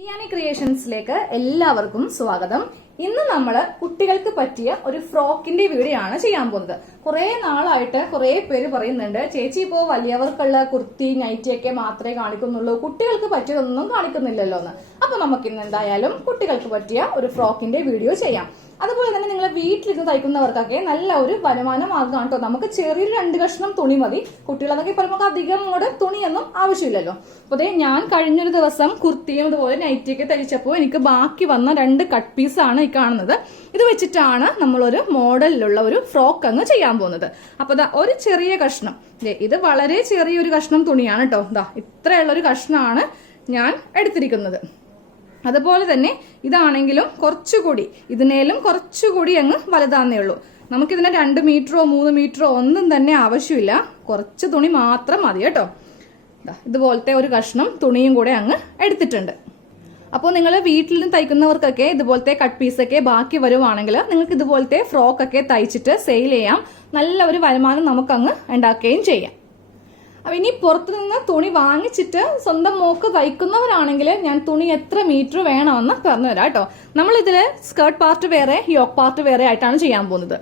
ഇയാനി ക്രിയേഷൻസിലേക്ക് എല്ലാവർക്കും സ്വാഗതം. ഇന്ന് നമ്മള് കുട്ടികൾക്ക് പറ്റിയ ഒരു ഫ്രോക്കിന്റെ വീഡിയോ ആണ് ചെയ്യാൻ പോകുന്നത്. കുറെ നാളായിട്ട് കുറെ പേര് പറയുന്നുണ്ട്, ചേച്ചി ഇപ്പോ വലിയവർക്കുള്ള കുർത്തി നൈറ്റിയൊക്കെ മാത്രമേ കാണിക്കുന്നുള്ളൂ, കുട്ടികൾക്ക് പറ്റിയതൊന്നും കാണിക്കുന്നില്ലല്ലോ എന്ന്. അപ്പൊ നമുക്ക് ഇന്ന് എന്തായാലും കുട്ടികൾക്ക് പറ്റിയ ഒരു ഫ്രോക്കിന്റെ വീഡിയോ ചെയ്യാം. അതുപോലെ തന്നെ നിങ്ങൾ വീട്ടിലിരുന്ന് തയ്ക്കുന്നവർക്കൊക്കെ നല്ല ഒരു വരുമാന മാർഗ്ഗമാണ് കേട്ടോ. നമുക്ക് ചെറിയൊരു 2 കഷ്ണം തുണി മതി. കുട്ടികളെന്നൊക്കെ പറയുമ്പോൾ അധികം കൂടെ തുണിയൊന്നും ആവശ്യമില്ലല്ലോ. അപ്പൊ ഞാൻ കഴിഞ്ഞൊരു ദിവസം കുർത്തിയും അതുപോലെ നൈറ്റിയൊക്കെ തയ്ച്ചപ്പോൾ എനിക്ക് ബാക്കി വന്ന 2 കട്ട് പീസാണ് ഈ കാണുന്നത്. ഇത് വെച്ചിട്ടാണ് നമ്മളൊരു മോഡലിലുള്ള ഒരു ഫ്രോക്ക് അങ്ങ് ചെയ്യാൻ പോകുന്നത്. അപ്പൊ ഒരു ചെറിയ കഷ്ണം, ഇത് വളരെ ചെറിയൊരു കഷ്ണം തുണിയാണ് കേട്ടോ. ഇത്രയുള്ളൊരു കഷ്ണമാണ് ഞാൻ എടുത്തിരിക്കുന്നത്. അതുപോലെ തന്നെ ഇതാണെങ്കിലും കുറച്ചുകൂടി ഇതിനേലും കുറച്ചുകൂടി അങ്ങ് വലുതാന്നേ ഉള്ളൂ. നമുക്കിതിനെ 2 മീറ്ററോ 3 മീറ്ററോ ഒന്നും തന്നെ ആവശ്യമില്ല, കുറച്ച് തുണി മാത്രം മതി കേട്ടോ. ഇതുപോലത്തെ ഒരു കഷ്ണം തുണിയും കൂടെ അങ്ങ് എടുത്തിട്ടുണ്ട്. അപ്പോൾ നിങ്ങൾ വീട്ടിൽ തയ്ക്കുന്നവർക്കൊക്കെ ഇതുപോലത്തെ കട്ട് പീസൊക്കെ ബാക്കി വരുവാണെങ്കിൽ നിങ്ങൾക്ക് ഇതുപോലത്തെ ഫ്രോക്കൊക്കെ തയ്ച്ചിട്ട് സെയിൽ ചെയ്യാം. നല്ല ഒരു വരുമാനം നമുക്കങ്ങ് ഉണ്ടാക്കുകയും ചെയ്യാം. അപ്പൊ ഇനി പുറത്തുനിന്ന് തുണി വാങ്ങിച്ചിട്ട് സ്വന്തം മോക്ക് തയ്ക്കുന്നവരാണെങ്കിൽ ഞാൻ തുണി എത്ര മീറ്റർ വേണമെന്ന് പറഞ്ഞുതരാം കേട്ടോ. നമ്മളിതില് സ്കേർട്ട് പാർട്ട് വേറെ യോക്ക് പാർട്ട് വേറെ ആയിട്ടാണ് ചെയ്യാൻ പോകുന്നത്.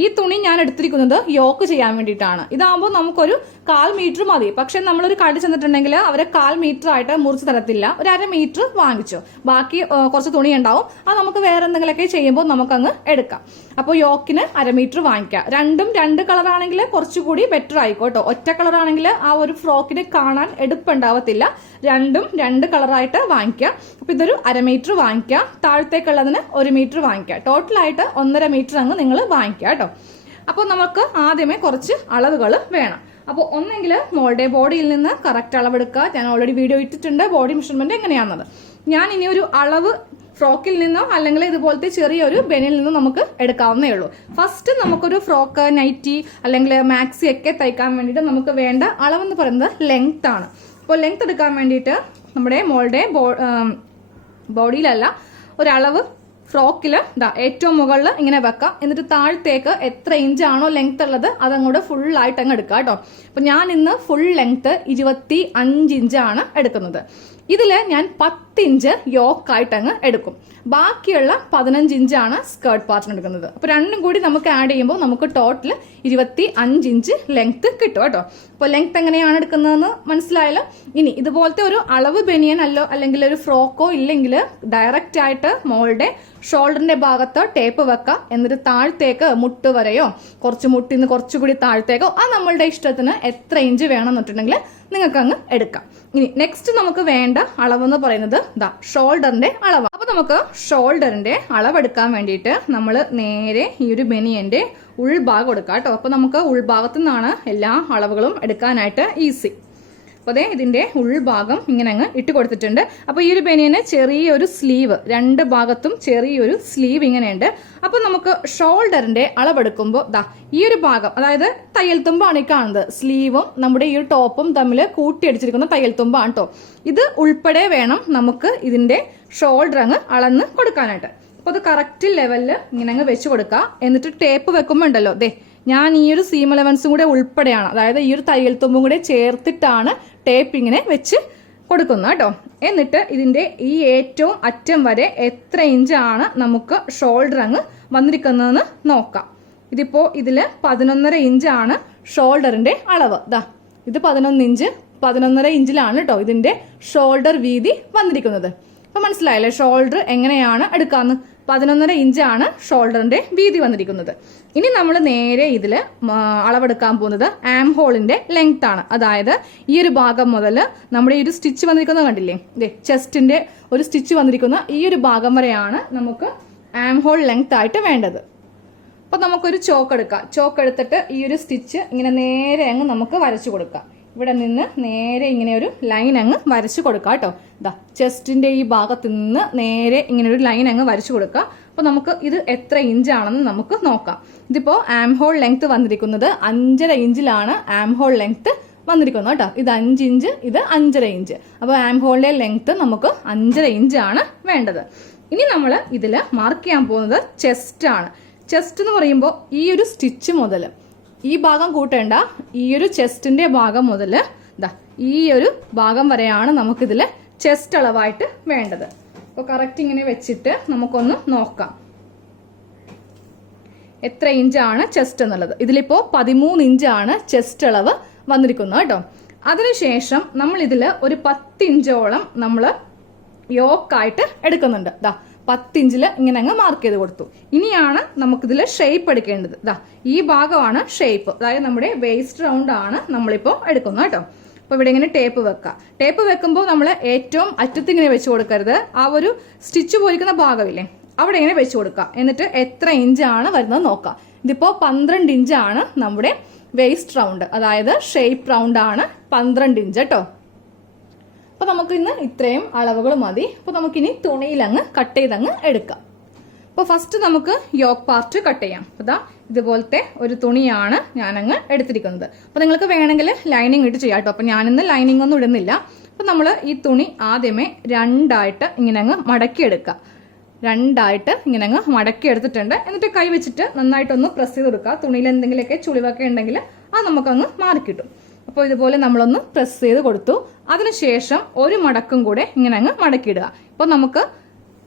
ഈ തുണി ഞാൻ എടുത്തിരിക്കുന്നത് യോക്ക് ചെയ്യാൻ വേണ്ടിയിട്ടാണ്. ഇതാകുമ്പോൾ നമുക്കൊരു 1/4 മീറ്റർ മതി. പക്ഷെ നമ്മളൊരു കടയിൽ ചെന്നിട്ടുണ്ടെങ്കിൽ അവരെ 1/4 മീറ്റർ ആയിട്ട് മുറിച്ച് തരത്തില്ല, ഒരു 1/2 മീറ്റർ വാങ്ങിച്ചു. ബാക്കി കുറച്ച് തുണി ഉണ്ടാവും, അത് നമുക്ക് വേറെ എന്തെങ്കിലുമൊക്കെ ചെയ്യുമ്പോൾ നമുക്കങ്ങ് എടുക്കാം. അപ്പോൾ യോക്കിന് 1/2 മീറ്റർ വാങ്ങിക്കാം. രണ്ടും 2 കളറാണെങ്കിൽ കുറച്ചുകൂടി ബെറ്റർ ആയിക്കോട്ടോ. ഒറ്റ കളറാണെങ്കിൽ ആ ഒരു ഫ്രോക്കിന് കാണാൻ എടുപ്പുണ്ടാവത്തില്ല. രണ്ടും 2 കളറായിട്ട് വാങ്ങിക്കാം. അപ്പൊ ഇതൊരു 1/2 മീറ്റർ വാങ്ങിക്കാം. താഴത്തേക്കുള്ളതിന് 1 മീറ്റർ വാങ്ങിക്കാം. ടോട്ടലായിട്ട് 1.5 മീറ്റർ അങ്ങ് നിങ്ങൾ വാങ്ങിക്കാം കേട്ടോ. അപ്പോൾ നമുക്ക് ആദ്യമേ കുറച്ച് അളവുകൾ വേണം. അപ്പോൾ ഒന്നെങ്കിൽ മോളുടെ ബോഡിയിൽ നിന്ന് കറക്റ്റ് അളവെടുക്കുക. ഞാൻ ഓൾറെഡി വീഡിയോ ഇട്ടിട്ടുണ്ട് ബോഡി മെഷർമെന്റ് എങ്ങനെയാണെന്നത്. ഞാൻ ഇനി ഒരു അളവ് ഫ്രോക്കിൽ നിന്നോ അല്ലെങ്കിൽ ഇതുപോലത്തെ ചെറിയൊരു ബനിയിൽ നിന്നോ നമുക്ക് എടുക്കാവുന്നേ ഉള്ളൂ. ഫസ്റ്റ് നമുക്കൊരു ഫ്രോക്ക് നൈറ്റി അല്ലെങ്കിൽ മാക്സി ഒക്കെ തയ്ക്കാൻ വേണ്ടിയിട്ട് നമുക്ക് വേണ്ട അളവെന്ന് പറയുന്നത് ലെങ്ത് ആണ്. അപ്പോൾ ലെങ്ത് എടുക്കാൻ വേണ്ടിയിട്ട് നമ്മുടെ മോളുടെ ബോഡിയിലല്ല ഒരളവ് ഫ്രോക്കില് ഏറ്റവും മുകളിൽ ഇങ്ങനെ വെക്കാം. എന്നിട്ട് താഴത്തേക്ക് എത്ര ഇഞ്ചാണോ ലെങ്ത് ഉള്ളത് അതങ്ങോട്ട് ഫുള്ളായിട്ട് അങ്ങ് എടുക്കാം കേട്ടോ. അപ്പൊ ഞാൻ ഇന്ന് ഫുൾ ലെങ്ത് 25 ഇഞ്ചാണ് എടുക്കുന്നത്. ഇതില് ഞാൻ 10 ഇഞ്ച് യോക്കായിട്ട് അങ്ങ് എടുക്കും. ബാക്കിയുള്ള 15 ഇഞ്ചാണ് സ്കേർട്ട് പാർട്ടിന് എടുക്കുന്നത്. അപ്പൊ രണ്ടും കൂടി നമുക്ക് ആഡ് ചെയ്യുമ്പോൾ നമുക്ക് ടോട്ടൽ 25 ഇഞ്ച് ലെങ്ത് കിട്ടും കേട്ടോ. അപ്പോൾ ലെങ്ത് എങ്ങനെയാണ് എടുക്കുന്നതെന്ന് മനസ്സിലായല്ലോ. ഇനി ഇതുപോലത്തെ ഒരു അളവ് ബനിയൻ അല്ലെങ്കിൽ ഒരു ഫ്രോക്കോ ഇല്ലെങ്കിൽ ഡയറക്റ്റ് ആയിട്ട് മോളുടെ ഷോൾഡറിന്റെ ഭാഗത്ത് ടേപ്പ് വെക്കാം. എന്നിട്ട് താഴത്തേക്ക് മുട്ട് വരെയോ കുറച്ച് മുട്ടിന്ന് കുറച്ചുകൂടി താഴത്തേക്കോ അത് നമ്മളുടെ ഇഷ്ടത്തിന് എത്ര ഇഞ്ച് വേണമെന്നിട്ടുണ്ടെങ്കിൽ നിങ്ങൾക്ക് അങ്ങ് എടുക്കാം. ഇനി നെക്സ്റ്റ് നമുക്ക് വേണ്ട അളവെന്ന് പറയുന്നത് ഷോൾഡറിന്റെ അളവ്. അപ്പൊ നമുക്ക് ഷോൾഡറിന്റെ അളവെടുക്കാൻ വേണ്ടിയിട്ട് നമ്മൾ നേരെ ഈ ഒരു ബനിയന്റെ ഉൾഭാഗം എടുക്കാം കേട്ടോ. അപ്പൊ നമുക്ക് ഉൾഭാഗത്തു നിന്നാണ് എല്ലാ അളവുകളും എടുക്കാനായിട്ട് ഈസി. അപ്പൊ അതെ ഇതിന്റെ ഉൾഭാഗം ഇങ്ങനെ അങ്ങ് ഇട്ട് കൊടുത്തിട്ടുണ്ട്. അപ്പൊ ഈ ഒരു ബനിയന് ചെറിയൊരു സ്ലീവ്, 2 ഭാഗത്തും ചെറിയൊരു സ്ലീവ് ഇങ്ങനെയുണ്ട്. അപ്പൊ നമുക്ക് ഷോൾഡറിന്റെ അളവെടുക്കുമ്പോൾ ഈ ഒരു ഭാഗം, അതായത് തയ്യൽ തുമ്പാണ് ഈ കാണുന്നത്. സ്ലീവും നമ്മുടെ ഈ ഒരു ടോപ്പും തമ്മിൽ കൂട്ടിയടിച്ചിരിക്കുന്ന തയ്യൽ തുമ്പാണ് കേട്ടോ. ഇത് ഉൾപ്പെടെ വേണം നമുക്ക് ഇതിന്റെ ഷോൾഡർ അങ്ങ് അളന്ന് കൊടുക്കാനായിട്ട്. അപ്പൊ അത് കറക്റ്റ് ലെവലില് ഇങ്ങനെ അങ്ങ് വെച്ച് കൊടുക്കുക. എന്നിട്ട് ടേപ്പ് വെക്കുമ്പോ ഉണ്ടല്ലോ, ഞാൻ ഈ ഒരു സീം അലവൻസും കൂടെ ഉൾപ്പെടെയാണ്, അതായത് ഈ ഒരു തയ്യൽ തുമ്പും കൂടെ ചേർത്തിട്ടാണ് ടേപ്പ് ഇങ്ങനെ വെച്ച് കൊടുക്കുന്നത് കേട്ടോ. എന്നിട്ട് ഇതിന്റെ ഈ ഏറ്റവും അറ്റം വരെ എത്ര ഇഞ്ചാണ് നമുക്ക് ഷോൾഡർ അങ്ങ് വന്നിരിക്കുന്നതെന്ന് നോക്കാം. ഇതിപ്പോ ഇതില് 11.5 ഇഞ്ചാണ് ഷോൾഡറിന്റെ അളവ്. ഇത് 11 ഇഞ്ച്, 11.5 ഇഞ്ചിലാണ് കേട്ടോ ഇതിന്റെ ഷോൾഡർ വീതി വന്നിരിക്കുന്നത്. അപ്പൊ മനസ്സിലായല്ലേ ഷോൾഡർ എങ്ങനെയാണ് എടുക്കാന്ന്. 11.5 ഇഞ്ചാണ് ഷോൾഡറിന്റെ വീതി വന്നിരിക്കുന്നത്. ഇനി നമ്മൾ നേരെ ഇതില് അളവെടുക്കാൻ പോകുന്നത് ആം ഹോളിന്റെ ലെങ്ത് ആണ്. അതായത് ഈ ഒരു ഭാഗം മുതൽ നമ്മുടെ ഈ ഒരു സ്റ്റിച്ച് വന്നിരിക്കുന്നത് കണ്ടില്ലേ, ചെസ്റ്റിന്റെ ഒരു സ്റ്റിച്ച് വന്നിരിക്കുന്ന ഈ ഒരു ഭാഗം വരെയാണ് നമുക്ക് ആം ഹോൾ ലെങ്ത് ആയിട്ട് വേണ്ടത്. അപ്പൊ നമുക്കൊരു ചോക്ക് എടുക്കാം. ചോക്ക് എടുത്തിട്ട് ഈ ഒരു സ്റ്റിച്ച് ഇങ്ങനെ നേരെ അങ്ങ് നമുക്ക് വരച്ചു കൊടുക്കാം. ഇവിടെ നിന്ന് നേരെ ഇങ്ങനെ ഒരു ലൈൻ അങ്ങ് വരച്ചു കൊടുക്കാം കേട്ടോ. ചെസ്റ്റിന്റെ ഈ ഭാഗത്ത് നിന്ന് നേരെ ഇങ്ങനെ ഒരു ലൈൻ അങ്ങ് വരച്ചു കൊടുക്കുക. അപ്പൊ നമുക്ക് ഇത് എത്ര ഇഞ്ചാണെന്ന് നമുക്ക് നോക്കാം. ഇതിപ്പോ ആം ഹോൾ ലെങ്ത് വന്നിരിക്കുന്നത് 5.5 ഇഞ്ചിലാണ് ആം ഹോൾ ലെങ്ത് വന്നിരിക്കുന്നത് കേട്ടോ. ഇത് 5 ഇഞ്ച്, ഇത് 5.5 ഇഞ്ച്. അപ്പൊ ആം ഹോളിന്റെ ലെങ്ത് നമുക്ക് 5.5 ഇഞ്ചാണ് വേണ്ടത്. ഇനി നമ്മൾ ഇതിൽ മാർക്ക് ചെയ്യാൻ പോകുന്നത് ചെസ്റ്റ് ആണ്. ചെസ്റ്റ് എന്ന് പറയുമ്പോൾ ഈ ഒരു സ്റ്റിച്ച് മുതൽ ഈ ഭാഗം കൂട്ടേണ്ട, ഈ ഒരു ചെസ്റ്റിന്റെ ഭാഗം മുതൽ ഈ ഒരു ഭാഗം വരെയാണ് നമുക്കിതിൽ ചെസ്റ്റ് അളവായിട്ട് വേണ്ടത്. അപ്പോൾ കറക്റ്റ് ഇങ്ങനെ വെച്ചിട്ട് നമുക്കൊന്ന് നോക്കാം എത്ര ഇഞ്ചാണ് ചെസ്റ്റ് എന്നുള്ളത്. ഇതിലിപ്പോൾ 13 ഇഞ്ചാണ് ചെസ്റ്റ് അളവ് വന്നിരിക്കുന്നത് കേട്ടോ. അതിനുശേഷം നമ്മൾ ഇതിൽ ഒരു 10 ഇഞ്ചോളം നമ്മൾ യോക്കായിട്ട് എടുക്കുന്നുണ്ട്. 10 ഇഞ്ചിൽ ഇങ്ങനെ അങ്ങ് മാർക്ക് ചെയ്ത് കൊടുത്തു. ഇനിയാണ് നമുക്കിതിൽ ഷേപ്പ് എടുക്കേണ്ടത്. ഈ ഭാഗമാണ് ഷേപ്പ്, അതായത് നമ്മുടെ വേസ്റ്റ് റൗണ്ട് ആണ് നമ്മളിപ്പോൾ എടുക്കുന്നത് കേട്ടോ. അപ്പോൾ ഇവിടെ ഇങ്ങനെ ടേപ്പ് വെക്കുക. ടേപ്പ് വെക്കുമ്പോൾ നമ്മൾ ഏറ്റവും അറ്റത്ത് ഇങ്ങനെ വെച്ച് കൊടുക്കരുത്. ആ ഒരു സ്റ്റിച്ച് പോയിരിക്കുന്ന ഭാഗമില്ലേ, അവിടെ ഇങ്ങനെ വെച്ച് കൊടുക്കുക. എന്നിട്ട് എത്ര ഇഞ്ചാണ് വരുന്നത് നോക്കാം. ഇതിപ്പോൾ 12 ഇഞ്ചാണ് നമ്മുടെ വേസ്റ്റ് റൗണ്ട്, അതായത് ഷേപ്പ് റൗണ്ട് ആണ് 12 ഇഞ്ച് കേട്ടോ. അപ്പോൾ നമുക്ക് ഇന്ന് ഇത്രയും അളവുകൾ മതി. അപ്പോൾ നമുക്കിനി തുണിയിലങ്ങ് കട്ട് ചെയ്തങ്ങ് എടുക്കാം. അപ്പോൾ ഫസ്റ്റ് നമുക്ക് യോക്ക് പാർട്ട് കട്ട് ചെയ്യാം. അപ്പോൾ ഇതുപോലത്തെ ഒരു തുണിയാണ് ഞാനങ്ങ് എടുത്തിരിക്കുന്നത്. അപ്പോൾ നിങ്ങൾക്ക് വേണമെങ്കിൽ ലൈനിങ് ഇട്ട് ചെയ്യാം കേട്ടോ. അപ്പോൾ ഞാനിന്ന് ലൈനിങ് ഒന്നും ഇടുന്നില്ല. അപ്പോൾ നമ്മൾ ഈ തുണി ആദ്യമേ രണ്ടായിട്ട് ഇങ്ങനെ അങ്ങ് മടക്കിയെടുക്കുക. രണ്ടായിട്ട് ഇങ്ങനെ അങ്ങ് മടക്കി എടുത്തിട്ടുണ്ട്. എന്നിട്ട് കൈ വെച്ചിട്ട് നന്നായിട്ടൊന്ന് പ്രസ് ചെയ്ത് കൊടുക്കുക. തുണിയിൽ എന്തെങ്കിലുമൊക്കെ ചുളിവൊക്കെ ഉണ്ടെങ്കിൽ അത് നമുക്കങ്ങ് മാറിക്കിട്ടും. അപ്പോൾ ഇതുപോലെ നമ്മളൊന്ന് പ്രസ് ചെയ്ത് കൊടുത്തു. അതിനുശേഷം ഒരു മടക്കും കൂടെ ഇങ്ങനെ അങ്ങ് മടക്കിയിടുക. ഇപ്പോൾ നമുക്ക്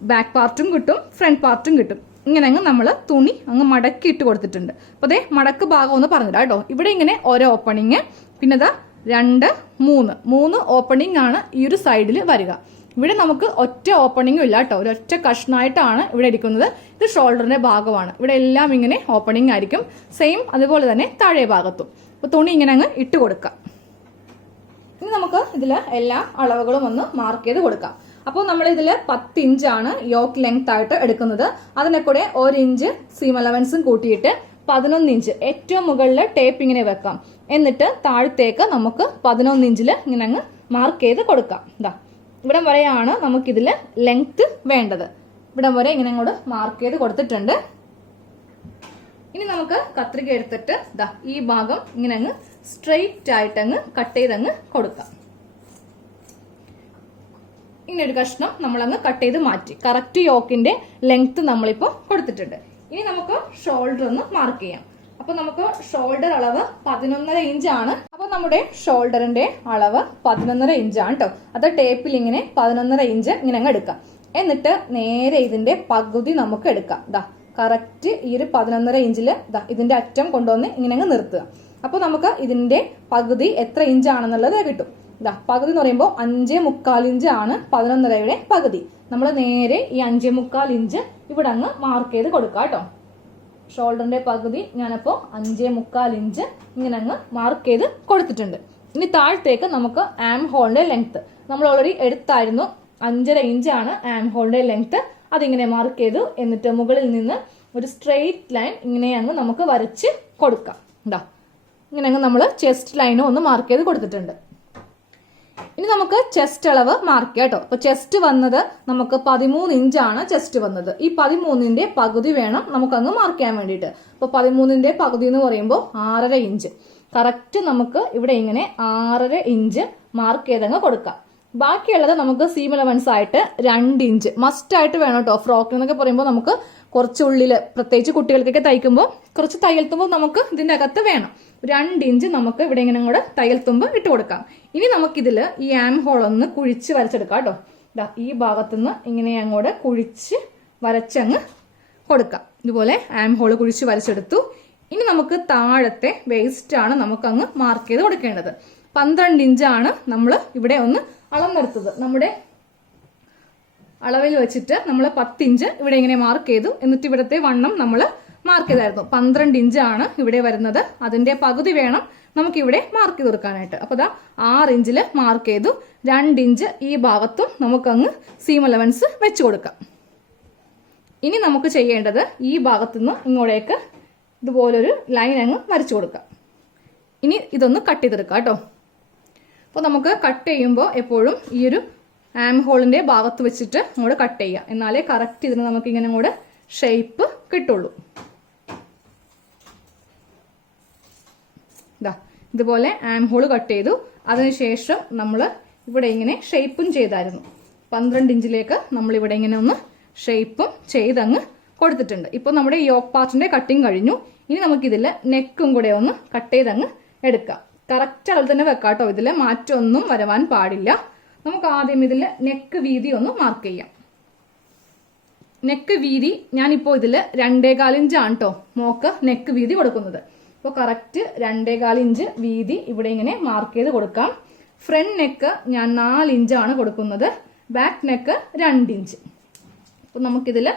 ബാക്ക് പാർട്ടും കിട്ടും, ഫ്രണ്ട് പാർട്ടും കിട്ടും. ഇങ്ങനെ അങ്ങ് നമ്മൾ തുണി അങ്ങ് മടക്കിയിട്ട് കൊടുത്തിട്ടുണ്ട്. അപ്പോൾ അതേ മടക്ക് ഭാഗം ഒന്ന് പറഞ്ഞിടാം കേട്ടോ. ഇവിടെ ഇങ്ങനെ ഓരോ ഓപ്പണിങ്, പിന്നെ 2, 3 ഓപ്പണിംഗ് ആണ് ഈ ഒരു സൈഡിൽ വരിക. ഇവിടെ നമുക്ക് ഒറ്റ ഓപ്പണിങ്ങും ഇല്ല കേട്ടോ, ഒരൊറ്റ കഷ്ണമായിട്ടാണ് ഇവിടെ ഇരിക്കുന്നത്. ഇത് ഷോൾഡറിന്റെ ഭാഗമാണ്. ഇവിടെ എല്ലാം ഇങ്ങനെ ഓപ്പണിംഗ് ആയിരിക്കും. സെയിം അതുപോലെ തന്നെ താഴെ ഭാഗത്തും. അപ്പോൾ തുണി ഇങ്ങനെ അങ്ങ് ഇട്ട് കൊടുക്കാം. ഇനി നമുക്ക് ഇതിൽ എല്ലാ അളവുകളും ഒന്ന് മാർക്ക് ചെയ്ത് കൊടുക്കാം. അപ്പോൾ നമ്മൾ ഇതിൽ 10 ഇഞ്ചാണ് യോക്ക് ലെങ്ത് ആയിട്ട് എടുക്കുന്നത്. അതിനെ കൂടെ 1 ഇഞ്ച് സീം അലവൻസും കൂട്ടിയിട്ട് 11 ഇഞ്ച് ഏറ്റവും മുകളിൽ ടേപ്പ് ഇങ്ങനെ വെക്കാം. എന്നിട്ട് താഴത്തേക്ക് നമുക്ക് 11 ഇഞ്ചിൽ ഇങ്ങനെ അങ്ങ് മാർക്ക് ചെയ്ത് കൊടുക്കാം. ഇവിടം വരെയാണ് നമുക്കിതിൽ ലെങ്ത് വേണ്ടത്. ഇവിടം വരെ ഇങ്ങനെ അങ്ങോട്ട് മാർക്ക് ചെയ്ത് കൊടുത്തിട്ടുണ്ട്. ഇനി നമുക്ക് കത്രിക എടുത്തിട്ട് ഈ ഭാഗം ഇങ്ങനെ അങ്ങ് സ്ട്രെയിറ്റ് ആയിട്ട് അങ്ങ് കട്ട് ചെയ്തങ്ങ് കൊടുക്കാം. ഇങ്ങനെ ഒരു കഷ്ണം നമ്മളങ്ങ് കട്ട് ചെയ്ത് മാറ്റി. കറക്റ്റ് യോക്കിന്റെ ലെങ്ത് നമ്മളിപ്പോൾ കൊടുത്തിട്ടുണ്ട്. ഇനി നമുക്ക് ഷോൾഡർ ഒന്ന് മാർക്ക് ചെയ്യാം. അപ്പൊ നമുക്ക് ഷോൾഡർ അളവ് 11.5 ഇഞ്ചാണ്. അപ്പൊ നമ്മുടെ ഷോൾഡറിന്റെ അളവ് 11.5 ഇഞ്ചാണ് കേട്ടോ. അത് ടേപ്പിൽ ഇങ്ങനെ 11.5 ഇഞ്ച് ഇങ്ങനെ അങ്ങ് എടുക്കാം. എന്നിട്ട് നേരെ ഇതിന്റെ പകുതി നമുക്ക് എടുക്കാം. കറക്റ്റ് ഈ ഒരു 11.5 ഇഞ്ചില് ഇതിന്റെ അറ്റം കൊണ്ടുവന്ന് ഇങ്ങനെ അങ്ങ് നിർത്തുക. അപ്പൊ നമുക്ക് ഇതിന്റെ പകുതി എത്ര ഇഞ്ചാണെന്നുള്ളത് കിട്ടും. പകുതി എന്ന് പറയുമ്പോൾ 5.25 ഇഞ്ചാണ് 11.5യുടെ പകുതി. നമ്മൾ നേരെ ഈ 5.25 ഇഞ്ച് ഇവിടെ അങ്ങ് മാർക്ക് ചെയ്ത് കൊടുക്കാം കേട്ടോ. ഷോൾഡറിന്റെ പകുതി ഞാനപ്പോൾ 5.25 ഇഞ്ച് ഇങ്ങനെ അങ്ങ് മാർക്ക് ചെയ്ത് കൊടുത്തിട്ടുണ്ട്. ഇനി താഴത്തേക്ക് നമുക്ക് ആം ഹോളിന്റെ ലെങ്ത് നമ്മൾ ഓൾറെഡി എടുത്തായിരുന്നു. 5.5 ഇഞ്ചാണ് ആം ഹോളിന്റെ ലെങ്ത്. അതിങ്ങനെ മാർക്ക് ചെയ്തു. എന്നിട്ട് മുകളിൽ നിന്ന് ഒരു സ്ട്രെയിറ്റ് ലൈൻ ഇങ്ങനെ അങ്ങ് നമുക്ക് വരച്ച് കൊടുക്കാം. ഇങ്ങനെ അങ്ങ് നമ്മൾ ചെസ്റ്റ് ലൈനും ഒന്ന് മാർക്ക് ചെയ്ത് കൊടുത്തിട്ടുണ്ട്. ഇനി നമുക്ക് ചെസ്റ്റ് അളവ് മാർക്ക് ചെയ്യാം കേട്ടോ. അപ്പൊ ചെസ്റ്റ് വന്നത് നമുക്ക് 13 ഇഞ്ചാണ് ചെസ്റ്റ് വന്നത്. ഈ 13ന്റെ പകുതി വേണം നമുക്കങ്ങ് മാർക്ക് ചെയ്യാൻ വേണ്ടിയിട്ട്. അപ്പൊ 13ന്റെ പകുതി എന്ന് പറയുമ്പോൾ 6.5 ഇഞ്ച്. കറക്റ്റ് നമുക്ക് ഇവിടെ ഇങ്ങനെ 6.5 ഇഞ്ച് മാർക്ക് ചെയ്തങ്ങ് കൊടുക്കാം. ബാക്കിയുള്ളത് നമുക്ക് സീം അലവൻസ് ആയിട്ട് 2 ഇഞ്ച് മസ്റ്റ് ആയിട്ട് വേണം കേട്ടോ. ഫ്രോക്ക് എന്നൊക്കെ പറയുമ്പോൾ നമുക്ക് കുറച്ച് ഉള്ളില്, പ്രത്യേകിച്ച് കുട്ടികൾക്കൊക്കെ തയ്ക്കുമ്പോൾ കുറച്ച് തയ്യൽ തുമ്പ് നമുക്ക് ഇതിന്റെ അകത്ത് വേണം. 2 ഇഞ്ച് നമുക്ക് ഇവിടെ ഇങ്ങനെ കൂടെ തയ്യൽ തുമ്പ് ഇട്ട് കൊടുക്കാം. ഇനി നമുക്കിതിൽ ഈ ആം ഹോൾ ഒന്ന് കുഴിച്ച് വരച്ചെടുക്കാം കേട്ടോ. ഈ ഭാഗത്തുനിന്ന് ഇങ്ങനെ അങ്ങോട്ട് കുഴിച്ച് വരച്ചങ്ങ് കൊടുക്കാം. ഇതുപോലെ ആം ഹോൾ കുഴിച്ച് വരച്ചെടുത്തു. ഇനി നമുക്ക് താഴത്തെ വേസ്റ്റ് ആണ് നമുക്കങ്ങ് മാർക്ക് ചെയ്ത് കൊടുക്കേണ്ടത്. 12 ഇഞ്ചാണ് നമ്മൾ ഇവിടെ ഒന്ന് അളന്നെടുത്തത്. നമ്മുടെ അളവിൽ വെച്ചിട്ട് നമ്മൾ 10 ഇഞ്ച് ഇവിടെ ഇങ്ങനെ മാർക്ക് ചെയ്തു. എന്നിട്ട് ഇവിടുത്തെ വണ്ണം നമ്മൾ മാർക്ക് ചെയ്തായിരുന്നു. 12 ഇഞ്ചാണ് ഇവിടെ വരുന്നത്. അതിന്റെ പകുതി വേണം നമുക്ക് ഇവിടെ മാർക്ക് ചെയ്ത് കൊടുക്കാനായിട്ട്. അപ്പൊ 6 ഇഞ്ചിൽ മാർക്ക് ചെയ്തു. 2 ഇഞ്ച് ഈ ഭാഗത്തും നമുക്കങ്ങ് സീം അലവൻസ് വെച്ച് കൊടുക്കാം. ഇനി നമുക്ക് ചെയ്യേണ്ടത് ഈ ഭാഗത്തുനിന്ന് ഇങ്ങോട്ടേക്ക് ഇതുപോലൊരു ലൈൻ അങ്ങ് വരച്ചു കൊടുക്കാം. ഇനി ഇതൊന്ന് കട്ട് ചെയ്തെടുക്കാം കേട്ടോ. അപ്പോൾ നമുക്ക് കട്ട് ചെയ്യുമ്പോൾ എപ്പോഴും ഈ ഒരു ആം ഹോളിന്റെ ഭാഗത്ത് വെച്ചിട്ട് അങ്ങോട്ട് കട്ട് ചെയ്യുക. എന്നാലേ കറക്റ്റ് ഇതിന് നമുക്ക് ഇങ്ങനെ കൂടെ ഷേപ്പ് കിട്ടുള്ളൂ. ഇതുപോലെ ആം ഹോൾ കട്ട് ചെയ്തു. അതിനുശേഷം നമ്മൾ ഇവിടെ ഇങ്ങനെ ഷേപ്പും ചെയ്തായിരുന്നു. 12 ഇഞ്ചിലേക്ക് നമ്മൾ ഇവിടെ ഇങ്ങനെ ഒന്ന് ഷേപ്പും ചെയ്തങ്ങ് കൊടുത്തിട്ടുണ്ട്. ഇപ്പോൾ നമ്മുടെ യോക്ക് പാർട്ടിന്റെ കട്ടിങ് കഴിഞ്ഞു. ഇനി നമുക്കിതിൽ നെക്കും കൂടെ ഒന്ന് കട്ട് ചെയ്തങ്ങ് എടുക്കാം. കറക്റ്റ് അളവിൽ തന്നെ വെക്കാം കേട്ടോ. ഇതിൽ മാറ്റമൊന്നും വരവാൻ പാടില്ല. നമുക്ക് ആദ്യം ഇതിൽ നെക്ക് വീതി ഒന്ന് മാർക്ക് ചെയ്യാം. നെക്ക് വീതി ഞാനിപ്പോൾ ഇതിൽ 2.25 ഇഞ്ചാണ് കേട്ടോ മോക്ക് നെക്ക് വീതി കൊടുക്കുന്നത്. അപ്പോൾ കറക്റ്റ് 2.25 ഇഞ്ച് വീതി ഇവിടെ ഇങ്ങനെ മാർക്ക് ചെയ്ത് കൊടുക്കാം. ഫ്രണ്ട് നെക്ക് ഞാൻ 4 ഇഞ്ചാണ് കൊടുക്കുന്നത്, ബാക്ക് നെക്ക് 2 ഇഞ്ച്. അപ്പോൾ നമുക്കിതിൽ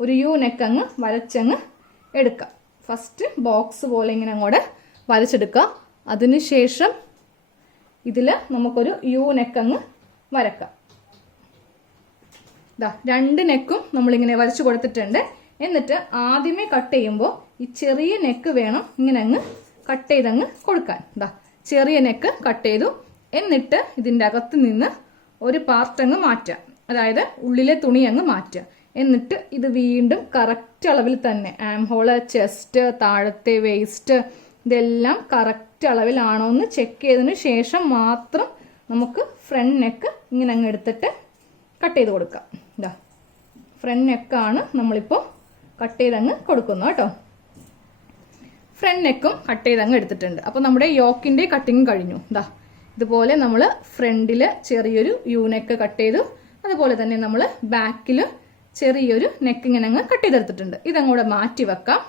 ഒരു യു നെക്ക് അങ്ങ് വരച്ചങ്ങ് എടുക്കാം. ഫസ്റ്റ് ബോക്സ് പോലെ ഇങ്ങനെ അങ്ങോട്ട് വരച്ചെടുക്കുക. അതിനുശേഷം ഇതിൽ നമുക്കൊരു യു നെക്ക് അങ്ങ് വരക്കാം. ഇതാ 2 നെക്കും നമ്മളിങ്ങനെ വരച്ചു കൊടുത്തിട്ടുണ്ട്. എന്നിട്ട് ആദ്യമേ കട്ട് ചെയ്യുമ്പോൾ ഈ ചെറിയ നെക്ക് വേണം ഇങ്ങനെ അങ്ങ് കട്ട് ചെയ്തങ്ങ് കൊടുക്കാൻ. ഇതാ ചെറിയ നെക്ക് കട്ട് ചെയ്തു. എന്നിട്ട് ഇതിൻ്റെ അകത്ത് നിന്ന് ഒരു പാർട്ട് അങ്ങ് മാറ്റാം, അതായത് ഉള്ളിലെ തുണി അങ്ങ് മാറ്റുക. എന്നിട്ട് ഇത് വീണ്ടും കറക്റ്റ് അളവിൽ തന്നെ ആം ഹോള്, ചെസ്റ്റ്, താഴത്തെ വേസ്റ്റ് ഇതെല്ലാം കറക്റ്റ് അളവിലാണോ എന്ന് ചെക്ക് ചെയ്തതിന് ശേഷം മാത്രം നമുക്ക് ഫ്രണ്ട് നെക്ക് ഇങ്ങനെ അങ്ങ് എടുത്തിട്ട് കട്ട് ചെയ്ത് കൊടുക്കാം. ഇതാ ഫ്രണ്ട് നെക്കാണ് നമ്മളിപ്പോൾ കട്ട് ചെയ്തങ്ങ് കൊടുക്കുന്നത് കേട്ടോ. ഫ്രണ്ട് നെക്കും കട്ട് ചെയ്തങ്ങ് എടുത്തിട്ടുണ്ട്. അപ്പോൾ നമ്മുടെ യോക്കിൻ്റെ കട്ടിങ് കഴിഞ്ഞു. ഇതാ ഇതുപോലെ നമ്മൾ ഫ്രണ്ടിൽ ചെറിയൊരു യു നെക്ക് കട്ട് ചെയ്തു. അതുപോലെ തന്നെ നമ്മൾ ബാക്കിൽ ചെറിയൊരു നെക്ക് ഇങ്ങനെ അങ്ങ് കട്ട് ചെയ്തെടുത്തിട്ടുണ്ട്. ഇതങ്ങോട്ട് മാറ്റി വെക്കാം.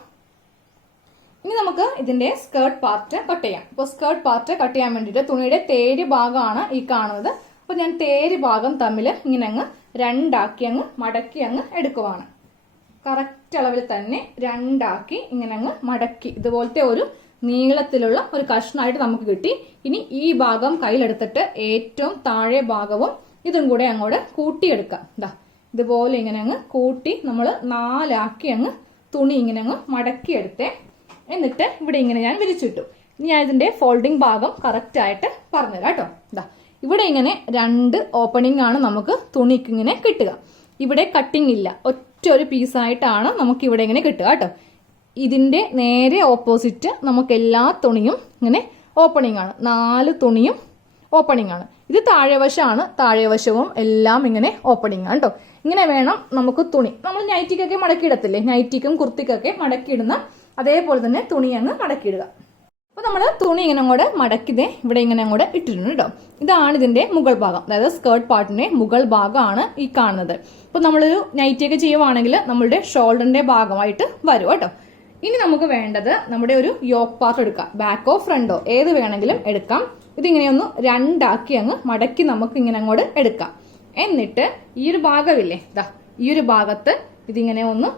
ഇനി നമുക്ക് ഇതിന്റെ സ്കേർട്ട് പാർട്ട് കട്ട് ചെയ്യാം. അപ്പോൾ സ്കേർട്ട് പാർട്ട് കട്ട് ചെയ്യാൻ വേണ്ടിയിട്ട് തുണിയുടെ തേര് ഭാഗമാണ് ഈ കാണുന്നത്. അപ്പോൾ ഞാൻ തേര് ഭാഗം തമ്മിൽ ഇങ്ങനെ അങ്ങ് 2 ആക്കി അങ്ങ് മടക്കി അങ്ങ് എടുക്കുവാണ്. കറക്റ്റ് അളവിൽ തന്നെ 2 ആക്കി ഇങ്ങനെ അങ്ങ് മടക്കി ഇതുപോലത്തെ ഒരു നീളത്തിലുള്ള ഒരു കഷ്ണമായിട്ട് നമുക്ക് കിട്ടി. ഇനി ഈ ഭാഗം കയ്യിലെടുത്തിട്ട് ഏറ്റവും താഴെ ഭാഗവും ഇതും കൂടെ അങ്ങോട്ട് കൂട്ടിയെടുക്കാം. ഇതാ ഇതുപോലെ ഇങ്ങനെ അങ്ങ് കൂട്ടി നമ്മൾ 4 ആക്കി അങ്ങ് തുണി ഇങ്ങനെ അങ്ങ് മടക്കിയെടുത്തേ. എന്നിട്ട് ഇവിടെ ഇങ്ങനെ ഞാൻ വിരിച്ചിട്ടു. ഇനി ഞാൻ ഇതിന്റെ ഫോൾഡിംഗ് ഭാഗം കറക്റ്റ് ആയിട്ട് പറഞ്ഞുതരാം കേട്ടോ. ഇതാ ഇവിടെ ഇങ്ങനെ 2 ഓപ്പണിംഗ് ആണ് നമുക്ക് തുണിക്ക് ഇങ്ങനെ കിട്ടുക. ഇവിടെ കട്ടിങ് ഇല്ല, ഒറ്റ ഒരു പീസായിട്ടാണ് നമുക്ക് ഇവിടെ ഇങ്ങനെ കിട്ടുക കേട്ടോ. ഇതിന്റെ നേരെ ഓപ്പോസിറ്റ് നമുക്ക് എല്ലാ തുണിയും ഇങ്ങനെ ഓപ്പണിംഗ് ആണ്, 4 തുണിയും ഓപ്പണിംഗ് ആണ്. ഇത് താഴെ വശമാണ്, താഴെ വശവും എല്ലാം ഇങ്ങനെ ഓപ്പണിംഗ് ആണ് കേട്ടോ. ഇങ്ങനെ വേണം നമുക്ക് തുണി, നമ്മൾ നൈറ്റിക്കൊക്കെ മടക്കിയിടത്തില്ലേ, നൈറ്റിക്കും കുർത്തിക്കൊക്കെ മടക്കിയിടുന്ന അതേപോലെ തന്നെ തുണി അങ്ങ് മടക്കിയിടുക. അപ്പോൾ നമ്മൾ തുണി ഇങ്ങനെ അങ്ങോട്ട് മടക്കിതേ ഇവിടെ ഇങ്ങനെ അങ്ങോട്ട് ഇട്ടിട്ടുണ്ട് കേട്ടോ. ഇതാണ് ഇതിന്റെ മുകൾ ഭാഗം, അതായത് സ്കേർട്ട് പാർട്ടിന്റെ മുകൾ ഭാഗമാണ് ഈ കാണുന്നത്. അപ്പോൾ നമ്മളൊരു നൈറ്റിയൊക്കെ ചെയ്യുവാണെങ്കിൽ നമ്മളുടെ ഷോൾഡറിന്റെ ഭാഗമായിട്ട് വരും കേട്ടോ. ഇനി നമുക്ക് വേണ്ടത് നമ്മുടെ ഒരു യോക്ക് പാർട്ട് എടുക്കാം, ബാക്കോ ഫ്രണ്ടോ ഏത് വേണമെങ്കിലും എടുക്കാം. ഇതിങ്ങനെയൊന്ന് 2 ആക്കി അങ്ങ് മടക്കി നമുക്ക് ഇങ്ങനെ അങ്ങോട്ട് എടുക്കാം. എന്നിട്ട് ഈ ഒരു ഭാഗമില്ലേ, ദാ ഈ ഒരു ഭാഗത്ത് ഇതിങ്ങനെ ഒന്ന്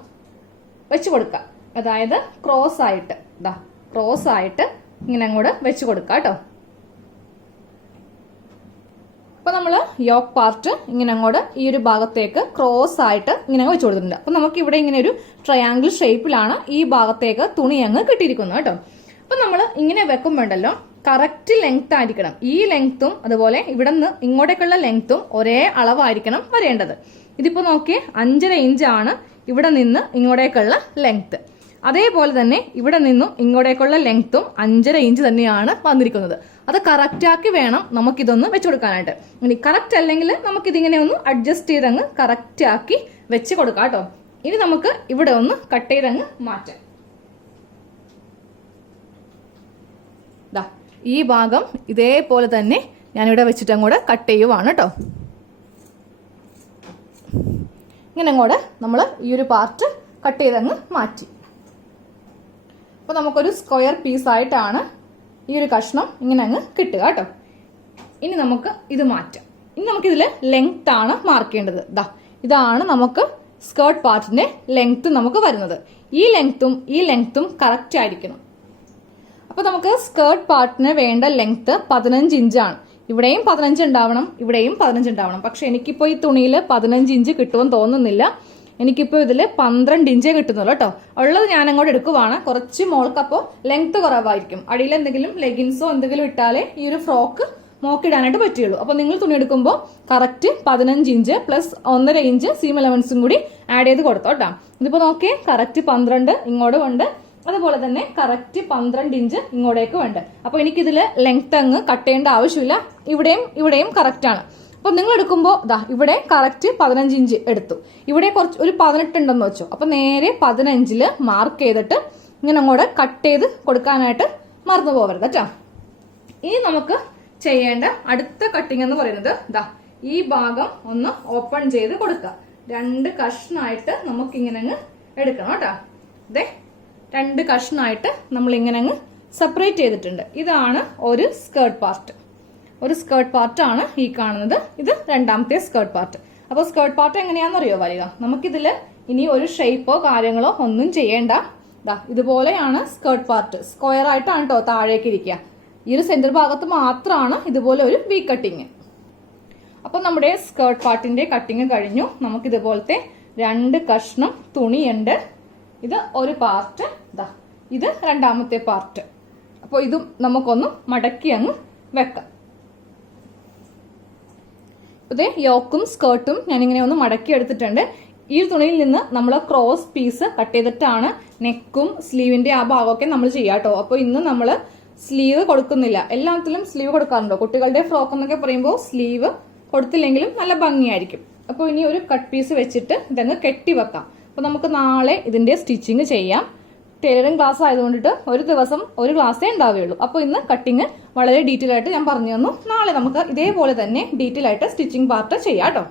വെച്ച് കൊടുക്കാം, അതായത് ക്രോസ് ആയിട്ട്, ദാ ക്രോസ് ആയിട്ട് ഇങ്ങനെ അങ്ങോട്ട് വെച്ച് കൊടുക്കാം കേട്ടോ. അപ്പൊ നമ്മള് യോക്ക് പാർട്ട് ഇങ്ങനെ അങ്ങോട്ട് ഈ ഒരു ഭാഗത്തേക്ക് ക്രോസ് ആയിട്ട് ഇങ്ങനെ വെച്ച് കൊടുത്തിട്ടുണ്ട്. അപ്പൊ നമുക്ക് ഇവിടെ ഇങ്ങനെ ഒരു ട്രയാങ്കിൾ ഷേപ്പിലാണ് ഈ ഭാഗത്തേക്ക് തുണി അങ്ങ് കിട്ടിയിരിക്കുന്നത് കേട്ടോ. അപ്പൊ നമ്മൾ ഇങ്ങനെ വെക്കുമ്പോണ്ടല്ലോ കറക്റ്റ് ലെങ്ത് ആയിരിക്കണം. ഈ ലെങ്ത്തും അതുപോലെ ഇവിടെ നിന്ന് ഇങ്ങോട്ടേക്കുള്ള ലെങ്ത്തും ഒരേ അളവായിരിക്കണം വരേണ്ടത്. ഇതിപ്പോ നോക്കിയേ 5.5 ഇഞ്ചാണ് ഇവിടെ നിന്ന് ഇങ്ങോട്ടേക്കുള്ള ലെങ്ത്. അതേപോലെ തന്നെ ഇവിടെ നിന്നും ഇങ്ങോട്ടേക്കുള്ള ലെങ്ത്തും 5.5 ഇഞ്ച് തന്നെയാണ് വന്നിരിക്കുന്നത്. അത് കറക്റ്റ് ആക്കി വേണം നമുക്കിതൊന്ന് വെച്ച് കൊടുക്കാനായിട്ട്. ഇനി കറക്റ്റ് അല്ലെങ്കിൽ നമുക്കിതിങ്ങനെ ഒന്ന് അഡ്ജസ്റ്റ് ചെയ്തങ്ങ് കറക്റ്റ് ആക്കി വെച്ച് കൊടുക്കാം കേട്ടോ. ഇനി നമുക്ക് ഇവിടെ ഒന്ന് കട്ട് ചെയ്തങ്ങ് മാറ്റാം. ഈ ഭാഗം ഇതേപോലെ തന്നെ ഞാനിവിടെ വെച്ചിട്ട് അങ്ങോട്ട് കട്ട് ചെയ്യുവാണ് കേട്ടോ. ഇങ്ങനെ അങ്ങോട്ട് നമ്മൾ ഈ ഒരു പാർട്ട് കട്ട് ചെയ്തങ്ങ് മാറ്റി. അപ്പോൾ നമുക്കൊരു സ്ക്വയർ പീസായിട്ടാണ് ഈ ഒരു കഷ്ണം ഇങ്ങനെ അങ്ങ് കിട്ടുക കേട്ടോ. ഇനി നമുക്ക് ഇത് മാറ്റാം. ഇനി നമുക്കിതിൽ ലെങ്ത് ആണ് മാർക്ക് ചെയ്യേണ്ടത്. ഇതാണ് നമുക്ക് സ്കേർട്ട് പാർട്ടിന്റെ ലെങ്ത് നമുക്ക് വരുന്നത്. ഈ ലെങ്ത്തും കറക്റ്റ് ആയിരിക്കണം. അപ്പൊ നമുക്ക് സ്കേർട്ട് പാർട്ടിന് വേണ്ട ലെങ്ത് 15 ഇഞ്ചാണ്. ഇവിടെയും 15 ഉണ്ടാവണം, ഇവിടെയും 15 ഉണ്ടാവണം. പക്ഷെ എനിക്കിപ്പോൾ ഈ തുണിയിൽ 15 ഇഞ്ച് കിട്ടുമെന്ന് തോന്നുന്നില്ല. എനിക്കിപ്പോൾ ഇതിൽ 12 ഇഞ്ചേ കിട്ടുന്നുള്ളൂ കേട്ടോ. ഉള്ളത് ഞാൻ അങ്ങോട്ട് എടുക്കുവാണ്. കുറച്ച് മോൾക്കപ്പോൾ ലെങ്ത് കുറവായിരിക്കും. അടിയിൽ എന്തെങ്കിലും ലെഗിൻസോ എന്തെങ്കിലും ഇട്ടാലേ ഈ ഒരു ഫ്രോക്ക് മോക്കിടാനായിട്ട് പറ്റുള്ളൂ. അപ്പൊ നിങ്ങൾ തുണി എടുക്കുമ്പോൾ correct 15 inch plus 1.5 inch seam അലവൻസും കൂടി ആഡ് ചെയ്ത് കൊടുത്തോ കേട്ടോ. ഇതിപ്പോ നോക്കിയേ കറക്റ്റ് 12 ഇങ്ങോട്ട് ഉണ്ട്, അതുപോലെ തന്നെ കറക്റ്റ് 12 ഇഞ്ച് ഇങ്ങോട്ടേക്ക് ഉണ്ട്. അപ്പൊ എനിക്കിതിൽ ലെങ്ത് അങ്ങ് കട്ട് ചെയ്യേണ്ട ആവശ്യമില്ല. ഇവിടെയും കറക്റ്റ് ആണ്. അപ്പൊ നിങ്ങൾ എടുക്കുമ്പോൾ ഇവിടെ കറക്റ്റ് 15 ഇഞ്ച് എടുത്തു, ഇവിടെ കുറച്ച് ഒരു 18 ഉണ്ടെന്ന് വെച്ചോ. അപ്പൊ നേരെ 15 മാർക്ക് ചെയ്തിട്ട് ഇങ്ങനെ അങ്ങോട്ട് കട്ട് ചെയ്ത് കൊടുക്കാനായിട്ട് മറന്നു പോകരുത് കേട്ടോ. ഇനി നമുക്ക് ചെയ്യേണ്ട അടുത്ത കട്ടിങ് എന്ന് പറയുന്നത് ഈ ഭാഗം ഒന്ന് ഓപ്പൺ ചെയ്ത് കൊടുക്കുക. 2 കഷ്ണമായിട്ട് നമുക്ക് ഇങ്ങനെ അങ്ങ് എടുക്കണം കേട്ടോ. ഇതേ 2 കഷ്ണമായിട്ട് നമ്മൾ ഇങ്ങനെ അങ്ങ് സെപ്പറേറ്റ് ചെയ്തിട്ടുണ്ട്. ഇതാണ് ഒരു സ്കേർട്ട് പാർട്ട്. ഒരു സ്കേർട്ട് പാർട്ടാണ് ഈ കാണുന്നത്. ഇത് രണ്ടാമത്തെ സ്കേർട്ട് പാർട്ട്. അപ്പോൾ സ്കേർട്ട് പാർട്ട് എങ്ങനെയാണെന്നറിയോ വരിക? നമുക്കിതിൽ ഇനി ഒരു ഷേപ്പോ കാര്യങ്ങളോ ഒന്നും ചെയ്യേണ്ട. ഇതുപോലെയാണ് സ്കേർട്ട് പാർട്ട്. സ്ക്വയർ ആയിട്ടാണ് കേട്ടോ താഴേക്ക് ഇരിക്കുക. ഈ ഒരു സെന്റർ ഭാഗത്ത് മാത്രമാണ് ഇതുപോലെ ഒരു വി കട്ടിങ്. അപ്പൊ നമ്മുടെ സ്കേർട്ട് പാർട്ടിന്റെ കട്ടിങ് കഴിഞ്ഞു. നമുക്ക് ഇതുപോലത്തെ 2 കഷ്ണം തുണിയുണ്ട്. ഇത് ഒരു പാർട്ട്, ഇത് രണ്ടാമത്തെ പാർട്ട്. അപ്പോൾ ഇതും നമുക്കൊന്ന് മടക്കി അങ്ങ് വെക്കാം. ഇതേ യോക്കും സ്കേർട്ടും ഞാനിങ്ങനെ ഒന്ന് മടക്കി എടുത്തിട്ടുണ്ട്. ഈ തുണിയിൽ നിന്ന് നമ്മൾ ക്രോസ് പീസ് കട്ട് ചെയ്തിട്ടാണ് നെക്കും സ്ലീവിന്റെ ആ ഭാഗമൊക്കെ നമ്മൾ ചെയ്യാം കേട്ടോ. അപ്പോൾ ഇന്ന് നമ്മൾ സ്ലീവ് കൊടുക്കുന്നില്ല. എല്ലാത്തിലും സ്ലീവ് കൊടുക്കാറുണ്ടോ? കുട്ടികളുടെ ഫ്രോക്ക് എന്നൊക്കെ പറയുമ്പോൾ സ്ലീവ് കൊടുത്തില്ലെങ്കിലും നല്ല ഭംഗിയായിരിക്കും. അപ്പോൾ ഇനി ഒരു കട്ട് പീസ് വെച്ചിട്ട് ഇതങ്ങ് കെട്ടി വെക്കാം. അപ്പോൾ നമുക്ക് നാളെ ഇതിന്റെ സ്റ്റിച്ചിങ് ചെയ്യാം. ടൈലറിംഗ് ക്ലാസ് ആയതുകൊണ്ടിട്ട് ഒരു ദിവസം ഒരു ക്ലാസ്സേ ഉണ്ടാവുകയുള്ളൂ. അപ്പോൾ ഇന്ന് കട്ടിങ് വളരെ ഡീറ്റെയിൽ ആയിട്ട് ഞാൻ പറഞ്ഞു തന്നു. നാളെ നമുക്ക് ഇതേപോലെ തന്നെ ഡീറ്റെയിൽ ആയിട്ട് സ്റ്റിച്ചിങ് പാർട്ട് ചെയ്യാം കേട്ടോ.